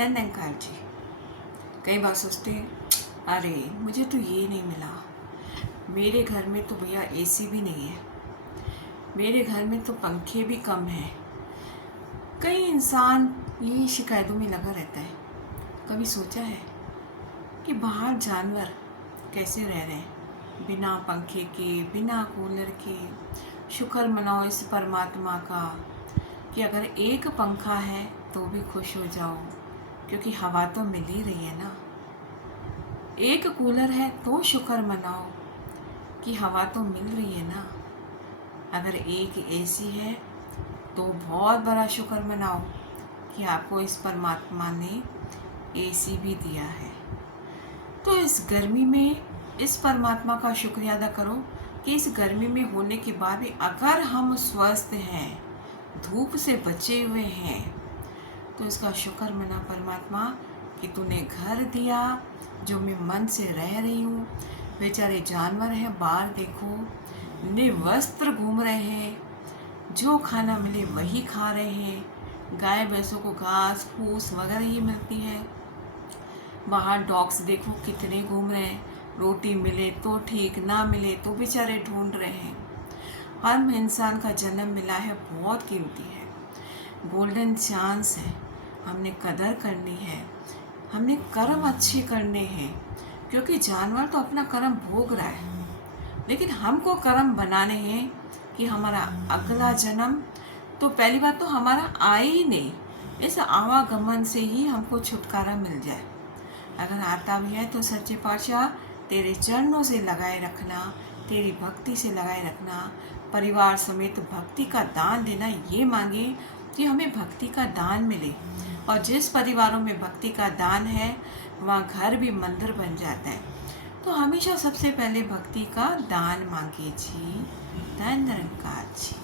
नंदनकार जी कई बार सोचते हैं, अरे मुझे तो ये नहीं मिला। मेरे घर में तो भैया एसी भी नहीं है, मेरे घर में तो पंखे भी कम हैं। कई इंसान ये शिकायतों में लगा रहता है। कभी सोचा है कि बाहर जानवर कैसे रह रहे हैं, बिना पंखे के, बिना कूलर के। शुक्र मनाओ इस परमात्मा का कि अगर एक पंखा है तो भी खुश हो जाओ, क्योंकि हवा तो मिल ही रही है ना। एक कूलर है तो शुक्र मनाओ कि हवा तो मिल रही है ना। अगर एक एसी है तो बहुत बड़ा शुक्र मनाओ कि आपको इस परमात्मा ने एसी भी दिया है। तो इस गर्मी में इस परमात्मा का शुक्रिया अदा करो कि इस गर्मी में होने के बाद भी अगर हम स्वस्थ हैं, धूप से बचे हुए हैं, तो इसका शुक्र मना परमात्मा कि तूने घर दिया जो मैं मन से रह रही हूँ। बेचारे जानवर हैं, बाहर देखो निर्वस्त्र घूम रहे हैं, जो खाना मिले वही खा रहे हैं। गाय भैंसों को घास फूस वगैरह ही मिलती है। बाहर डॉग्स देखो कितने घूम रहे हैं, रोटी मिले तो ठीक, ना मिले तो बेचारे ढूंढ रहे हैं। हर इंसान का जन्म मिला है बहुत कीमती है, गोल्डन चांस है। हमने कदर करनी है, हमने कर्म अच्छे करने हैं, क्योंकि जानवर तो अपना कर्म भोग रहा है, लेकिन हमको कर्म बनाने हैं कि हमारा अगला जन्म तो पहली बात तो हमारा आए ही नहीं, इस आवागमन से ही हमको छुटकारा मिल जाए। अगर आता भी है तो सच्चे पातशाह तेरे चरणों से लगाए रखना, तेरी भक्ति से लगाए रखना। परिवार समेत भक्ति का दान देना, ये मांगे कि हमें भक्ति का दान मिले। और जिस परिवारों में भक्ति का दान है वहाँ घर भी मंदिर बन जाता है। तो हमेशा सबसे पहले भक्ति का दान मांगे जी। धन निरंकार जी।